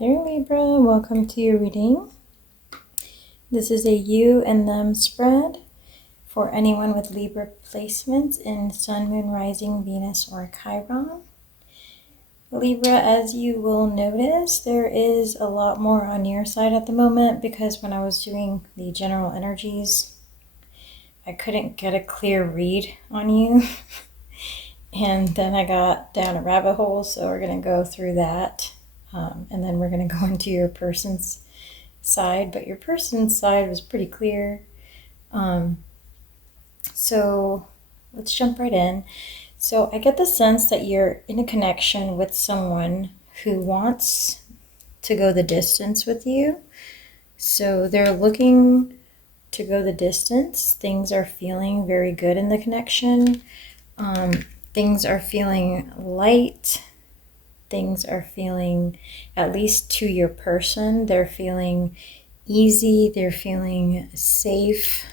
there, Libra. Welcome to your reading. This is a you and them spread for anyone with Libra placements in Sun, Moon, Rising, Venus, or Chiron. Libra, as you will notice, there is a lot more on your side at the moment because when I was doing the general energies, I couldn't get a clear read on you. And then I got down a rabbit hole, so we're going to go through that. And then we're going to go into your person's side, but your person's side was pretty clear. So let's jump right in. So I get the sense that you're in a connection with someone who wants to go the distance with you. So they're looking to go the distance. Things are feeling very good in the connection. Things are feeling light. Things are feeling, at least to your person, they're feeling easy. They're feeling safe.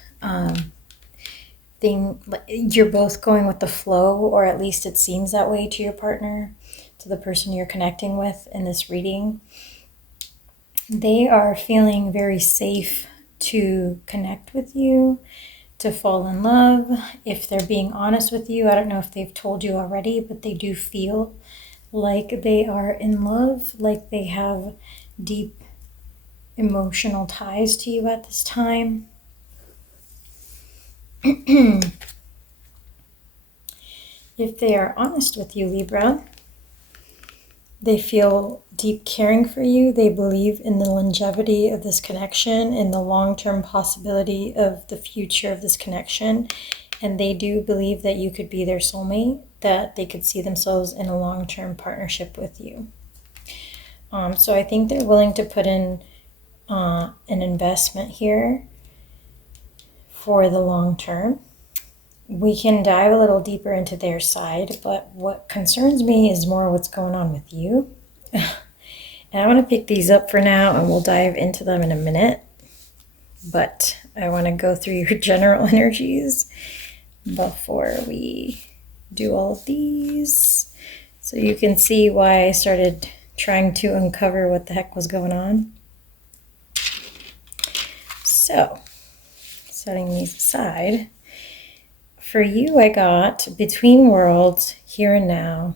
You're both going with the flow, or at least it seems that way to your partner, to the person you're connecting with in this reading. They are feeling very safe to connect with you, to fall in love. If they're being honest with you, I don't know if they've told you already, but they do feel like they are in love, like they have deep emotional ties to you at this time. If they are honest with you, Libra, they feel deep caring for you. They believe in the longevity of this connection, in the long-term possibility of the future of this connection. And they do believe that you could be their soulmate, that they could see themselves in a long-term partnership with you. So I think they're willing to put in an investment here for the long term. We can dive a little deeper into their side, but what concerns me is more what's going on with you. And I want to pick these up for now, and we'll dive into them in a minute. But I want to go through your general energies before we do all of these, so you can see why I started trying to uncover what the heck was going on. So, setting these aside, for you I got Between Worlds, Here and Now,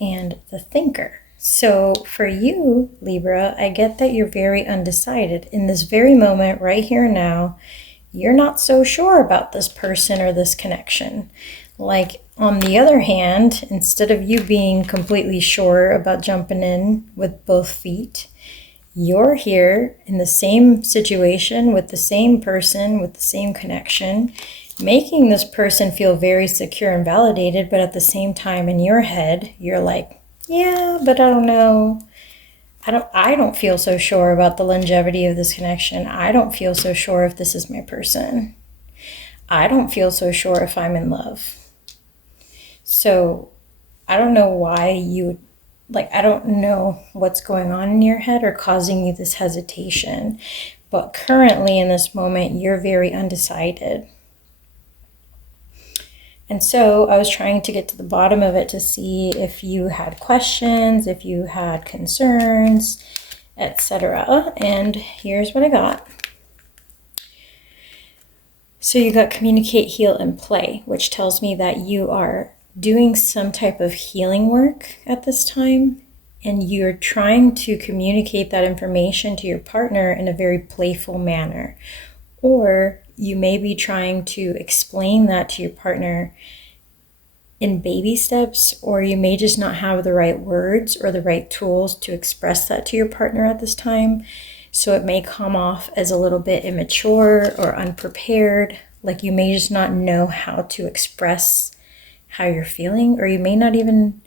and the Thinker. So for you, Libra, I get that you're very undecided. In this very moment, right here and now, you're not so sure about this person or this connection. Like, on the other hand, instead of you being completely sure about jumping in with both feet, you're here in the same situation with the same person, with the same connection, making this person feel very secure and validated, but at the same time in your head, you're like, yeah, but I don't know. I don't feel so sure about the longevity of this connection. I don't feel so sure if this is my person. I don't feel so sure if I'm in love. So I don't know why you would, I don't know what's going on in your head or causing you this hesitation. But currently in this moment, you're very undecided. And so I was trying to get to the bottom of it to see if you had questions, if you had concerns, etc. And here's what I got. So you got Communicate, Heal, and Play, which tells me that you are doing some type of healing work at this time, and you're trying to communicate that information to your partner in a very playful manner. Or you may be trying to explain that to your partner in baby steps, or you may just not have the right words or the right tools to express that to your partner at this time. So it may come off as a little bit immature or unprepared, like you may just not know how to express how you're feeling, or you may not even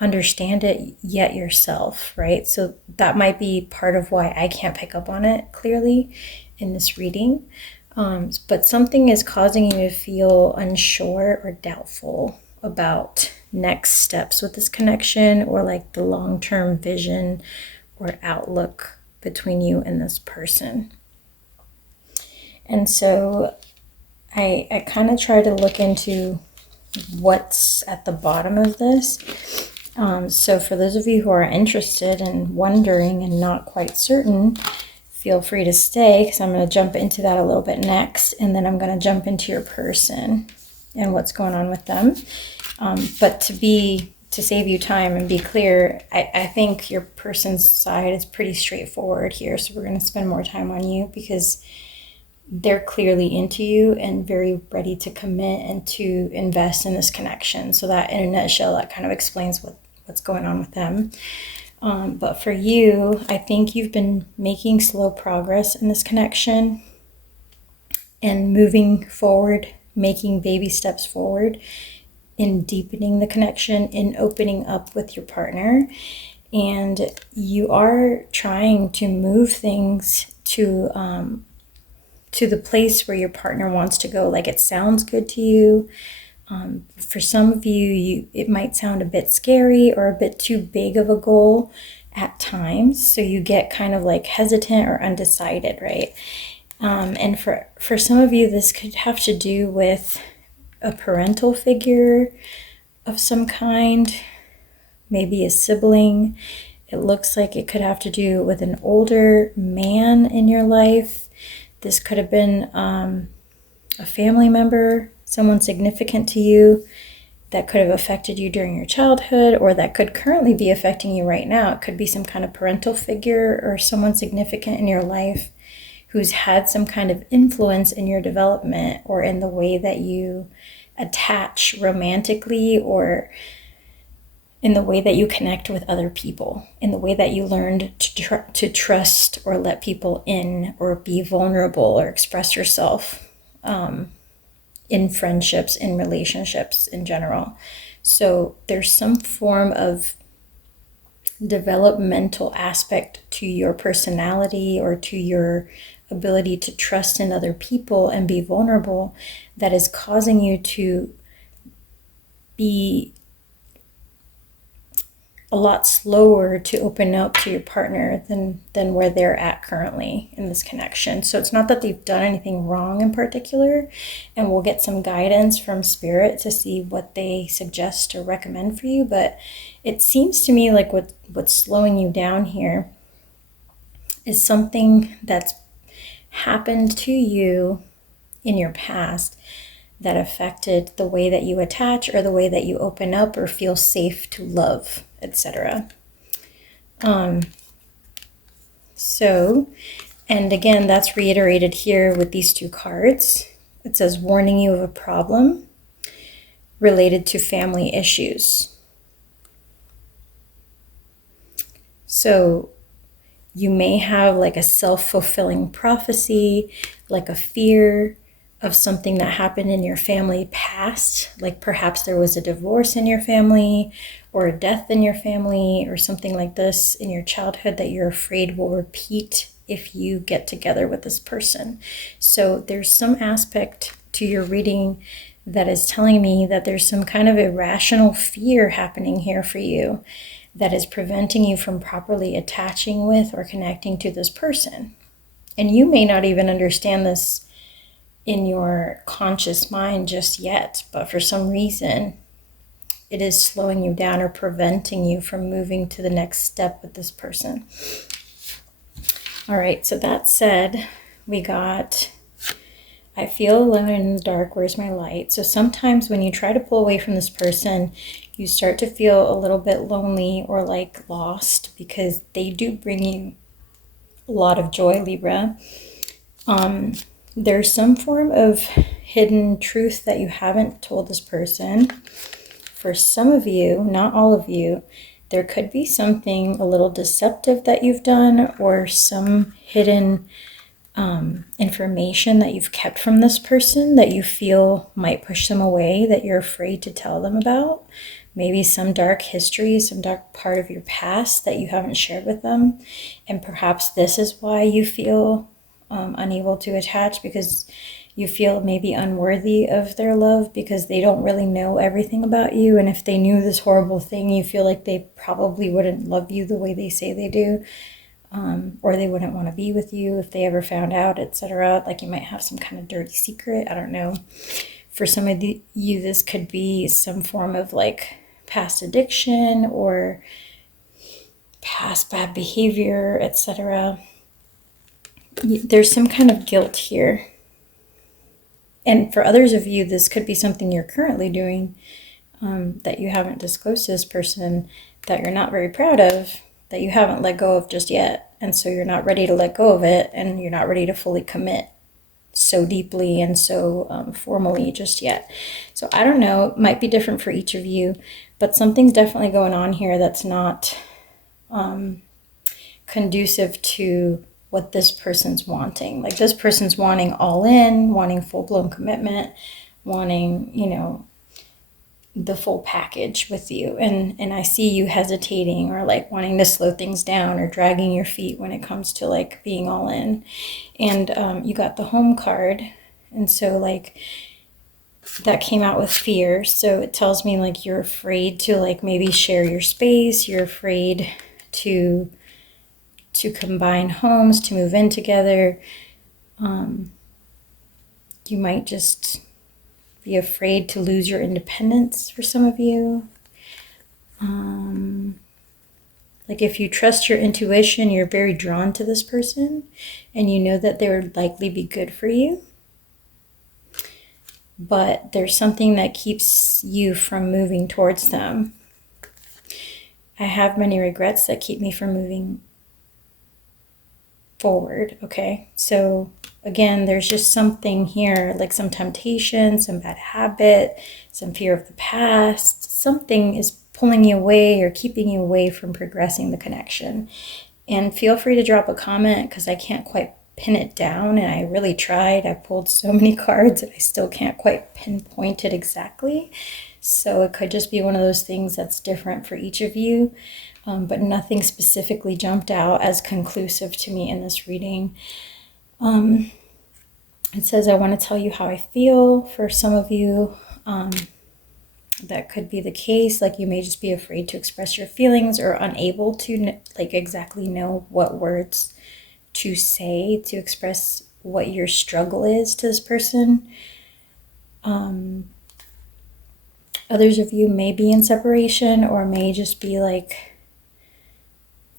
understand it yet yourself, right? So that might be part of why I can't pick up on it clearly in this reading. But something is causing you to feel unsure or doubtful about next steps with this connection, or like the long-term vision or outlook between you and this person. And so I kind of try to look into what's at the bottom of this. So for those of you who are interested and wondering and not quite certain, feel free to stay, because I'm going to jump into that a little bit next, and then I'm going to jump into your person and what's going on with them. But to save you time and be clear, I think your person's side is pretty straightforward here. So we're going to spend more time on you because they're clearly into you and very ready to commit and to invest in this connection. So that, in a nutshell, that kind of explains what's going on with them. But for you, I think you've been making slow progress in this connection and moving forward, making baby steps forward in deepening the connection, in opening up with your partner. And you are trying to move things to the place where your partner wants to go. Like, it sounds good to you. For some of you, it might sound a bit scary or a bit too big of a goal at times. So you get kind of like hesitant or undecided, right? And for some of you, this could have to do with a parental figure of some kind, maybe a sibling. It looks like it could have to do with an older man in your life. This could have been a family member, someone significant to you that could have affected you during your childhood, or that could currently be affecting you right now. It could be some kind of parental figure or someone significant in your life who's had some kind of influence in your development or in the way that you attach romantically, or in the way that you connect with other people, in the way that you learned to trust or let people in, or be vulnerable or express yourself in friendships, in relationships in general. So there's some form of developmental aspect to your personality or to your ability to trust in other people and be vulnerable that is causing you to be a lot slower to open up to your partner than where they're at currently in this connection. So it's not that they've done anything wrong in particular, and we'll get some guidance from spirit to see what they suggest or recommend for you, but it seems to me like what's slowing you down here is something that's happened to you in your past that affected the way that you attach or the way that you open up or feel safe to love, etc. So, and again, that's reiterated here with these two cards. It says warning you of a problem related to family issues. So you may have like a self-fulfilling prophecy, like a fear of something that happened in your family past, like perhaps there was a divorce in your family or a death in your family or something like this in your childhood that you're afraid will repeat if you get together with this person. So there's some aspect to your reading that is telling me that there's some kind of irrational fear happening here for you that is preventing you from properly attaching with or connecting to this person. And you may not even understand this in your conscious mind just yet, but for some reason it is slowing you down or preventing you from moving to the next step with this person. All right, so that said, we got, I feel alone in the dark, where's my light? So sometimes when you try to pull away from this person, you start to feel a little bit lonely or like lost, because they do bring you a lot of joy, Libra. There's some form of hidden truth that you haven't told this person. For some of you, not all of you, there could be something a little deceptive that you've done, or some hidden information that you've kept from this person that you feel might push them away, that you're afraid to tell them about. Maybe some dark history, some dark part of your past that you haven't shared with them. And perhaps this is why you feel unable to attach, because you feel maybe unworthy of their love because they don't really know everything about you. And if they knew this horrible thing, you feel like they probably wouldn't love you the way they say they do. Or they wouldn't want to be with you if they ever found out, etc. Like you might have some kind of dirty secret. I don't know. For some of you, this could be some form of like past addiction or past bad behavior, etc. There's some kind of guilt here. And for others of you, this could be something you're currently doing that you haven't disclosed to this person, that you're not very proud of, that you haven't let go of just yet. And so you're not ready to let go of it, and you're not ready to fully commit so deeply and so formally just yet. So I don't know, it might be different for each of you, but something's definitely going on here that's not conducive to what this person's wanting. Like, this person's wanting all in, wanting full-blown commitment, wanting, you know, the full package with you. And I see you hesitating or like wanting to slow things down or dragging your feet when it comes to like being all in. And you got the Home card. And so like that came out with fear. So it tells me like you're afraid to like maybe share your space. You're afraid to combine homes, to move in together. You might just be afraid to lose your independence for some of you. Like if you trust your intuition, you're very drawn to this person and you know that they would likely be good for you. But there's something that keeps you from moving towards them. I have many regrets that keep me from moving forward. Okay, so again, there's just something here, like some temptation, some bad habit, some fear of the past. Something is pulling you away or keeping you away from progressing the connection. And feel free to drop a comment, because I can't quite pin it down, and I really tried. I pulled so many cards and I still can't quite pinpoint it exactly. So it could just be one of those things that's different for each of you. But nothing specifically jumped out as conclusive to me in this reading. It says, I want to tell you how I feel. For some of you, that could be the case. Like you may just be afraid to express your feelings or unable to like exactly know what words to say to express what your struggle is to this person. Others of you may be in separation or may just be like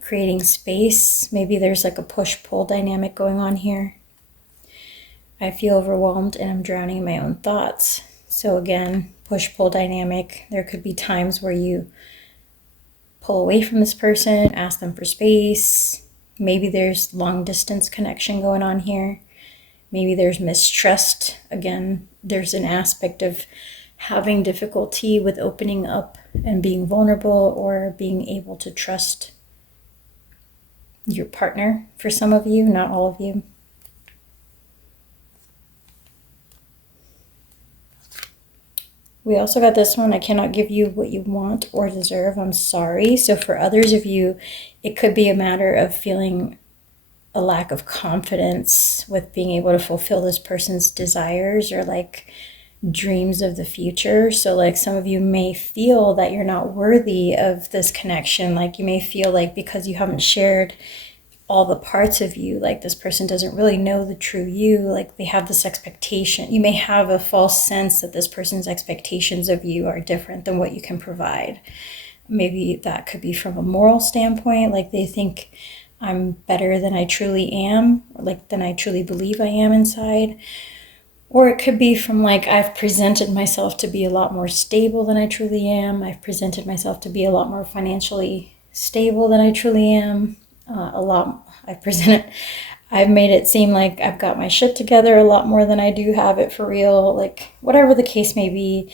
creating space. Maybe there's like a push-pull dynamic going on here. I feel overwhelmed and I'm drowning in my own thoughts. So again, push-pull dynamic. There could be times where you pull away from this person, ask them for space. Maybe there's long distance connection going on here. Maybe there's mistrust. Again, there's an aspect of having difficulty with opening up and being vulnerable or being able to trust your partner for some of you, not all of you. We also got this one, I cannot give you what you want or deserve, I'm sorry. So for others of you, it could be a matter of feeling a lack of confidence with being able to fulfill this person's desires or like dreams of the future. So like some of you may feel that you're not worthy of this connection. Like you may feel like because you haven't shared all the parts of you, like this person doesn't really know the true you. Like they have this expectation. You may have a false sense that this person's expectations of you are different than what you can provide. Maybe that could be from a moral standpoint. Like they think I'm better than I truly am, or like than I truly believe I am inside. Or it could be from like, I've presented myself to be a lot more stable than I truly am. I've presented myself to be a lot more financially stable than I truly am. I've made it seem like I've got my shit together a lot more than I do have it for real. Like whatever the case may be.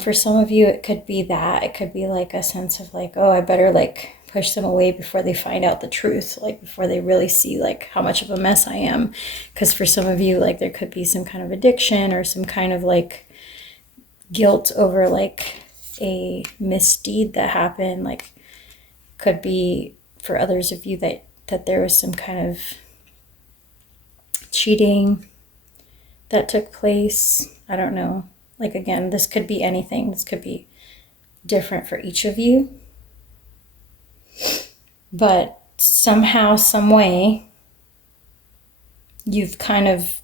For some of you, it could be that. It could be like a sense of like, oh, I better like push them away before they find out the truth, like before they really see like how much of a mess I am. Because for some of you, like there could be some kind of addiction or some kind of like guilt over like a misdeed that happened. Like could be for others of you that there was some kind of cheating that took place. I don't know. Like again, this could be anything. This could be different for each of you. But somehow, some way, you've kind of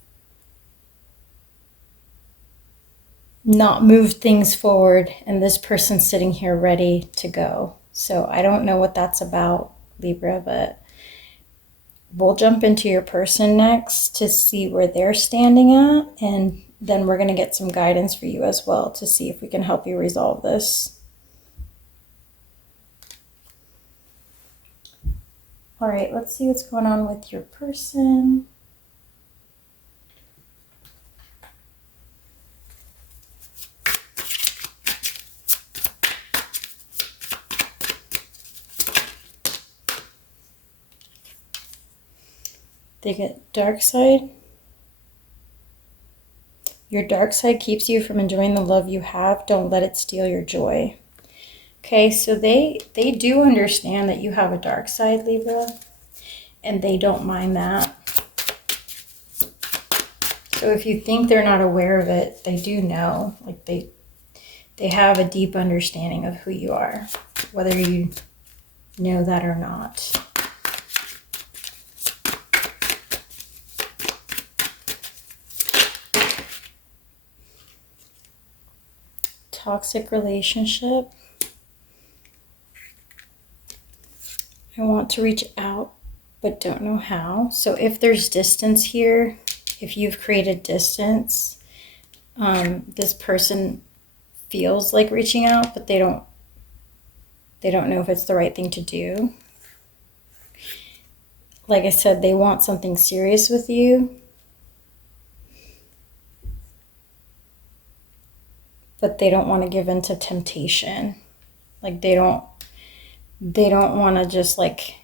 not moved things forward, and this person's sitting here ready to go. So I don't know what that's about, Libra, but we'll jump into your person next to see where they're standing at, and then we're going to get some guidance for you as well to see if we can help you resolve this. All right, let's see what's going on with your person. They get dark side. Your dark side keeps you from enjoying the love you have. Don't let it steal your joy. Okay, so they do understand that you have a dark side, Libra, and they don't mind that. So if you think they're not aware of it, they do know. Like they have a deep understanding of who you are, whether you know that or not. Toxic relationship. I want to reach out, but don't know how. So if there's distance here, if you've created distance, this person feels like reaching out, but they don't know if it's the right thing to do. Like I said, they want something serious with you, but they don't want to give in to temptation. Like they don't want to just like,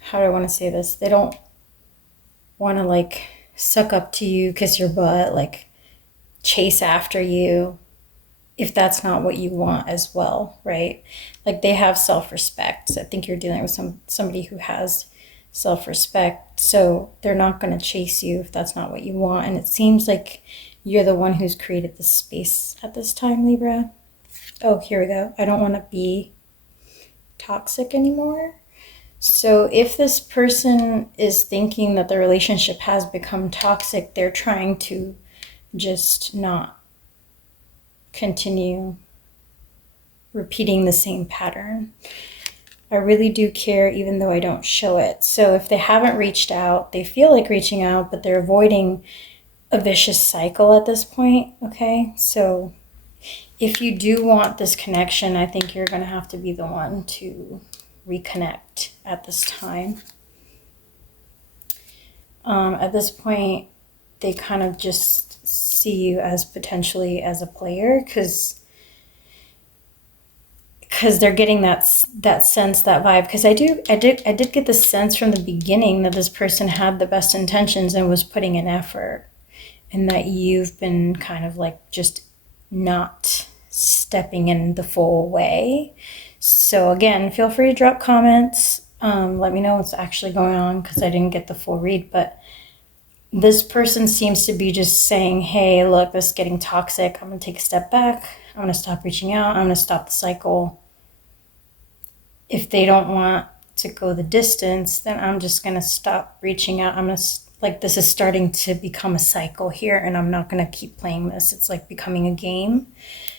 how do I want to say this? They don't want to like suck up to you, kiss your butt, like chase after you if that's not what you want as well, right? Like they have self-respect. I think you're dealing with somebody who has self-respect, so they're not going to chase you if that's not what you want. And it seems like you're the one who's created the space at this time, Libra. Oh, here we go. I don't want to be toxic anymore. So if this person is thinking that the relationship has become toxic, they're trying to just not continue repeating the same pattern. I really do care, even though I don't show it. So if they haven't reached out, they feel like reaching out, but they're avoiding a vicious cycle at this point, okay? So if you do want this connection, I think you're going to have to be the one to reconnect at this time. At this point, they kind of just see you as potentially as a player because they're getting that sense, that vibe. Because I did get the sense from the beginning that this person had the best intentions and was putting in effort, and that you've been kind of like just not stepping in the full way. So again, feel free to drop comments. Let me know what's actually going on, because I didn't get the full read. But this person seems to be just saying, hey, look, this is getting toxic. I'm going to take a step back. I'm going to stop reaching out. I'm going to stop the cycle. If they don't want to go the distance, then I'm just going to stop reaching out. I'm going to, like, this is starting to become a cycle here, and I'm not going to keep playing this. It's like becoming a game.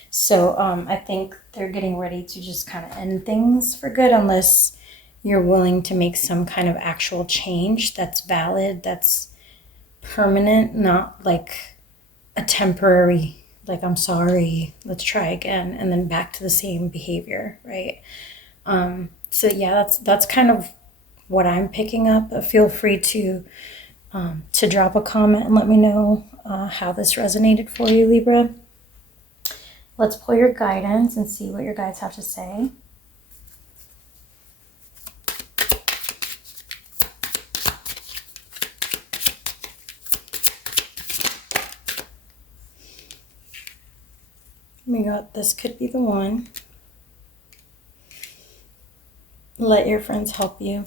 So I think they're getting ready to just kind of end things for good, unless you're willing to make some kind of actual change that's valid, that's permanent, not like a temporary, like, I'm sorry, let's try again, and then back to the same behavior, right? So yeah, that's kind of what I'm picking up. Feel free to drop a comment and let me know how this resonated for you, Libra. Let's pull your guidance and see what your guides have to say. We got, this could be the one. Let your friends help you.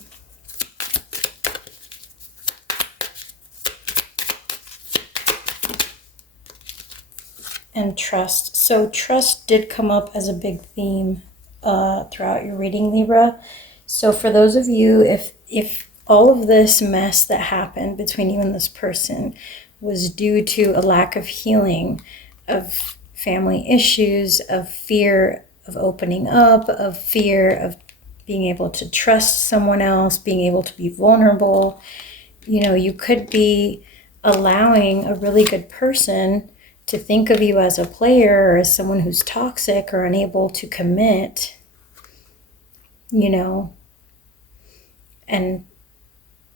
And trust. So trust did come up as a big theme throughout your reading, Libra. So for those of you, if all of this mess that happened between you and this person was due to a lack of healing, of family issues, of fear of opening up, of fear of being able to trust someone else, being able to be vulnerable. You know, you could be allowing a really good person to think of you as a player or as someone who's toxic or unable to commit, you know, and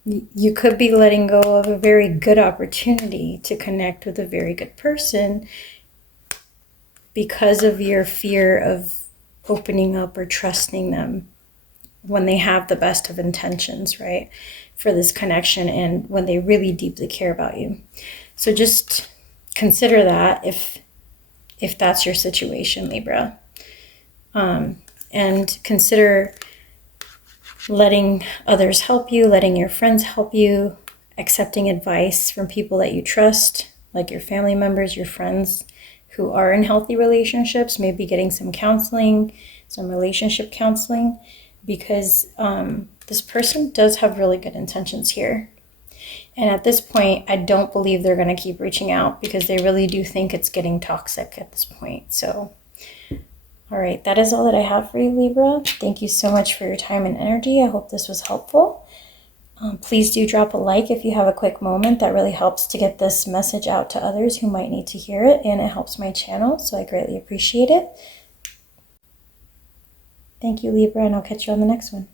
you could be letting go of a very good opportunity to connect with a very good person because of your fear of opening up or trusting them when they have the best of intentions, right, for this connection and when they really deeply care about you. So just consider that if that's your situation, Libra. And consider letting others help you, letting your friends help you, accepting advice from people that you trust, like your family members, your friends who are in healthy relationships, maybe getting some counseling, some relationship counseling, because this person does have really good intentions here. And at this point, I don't believe they're going to keep reaching out because they really do think it's getting toxic at this point. So, all right, that is all that I have for you, Libra. Thank you so much for your time and energy. I hope this was helpful. Please do drop a like if you have a quick moment. That really helps to get this message out to others who might need to hear it, and it helps my channel, so I greatly appreciate it. Thank you, Libra, and I'll catch you on the next one.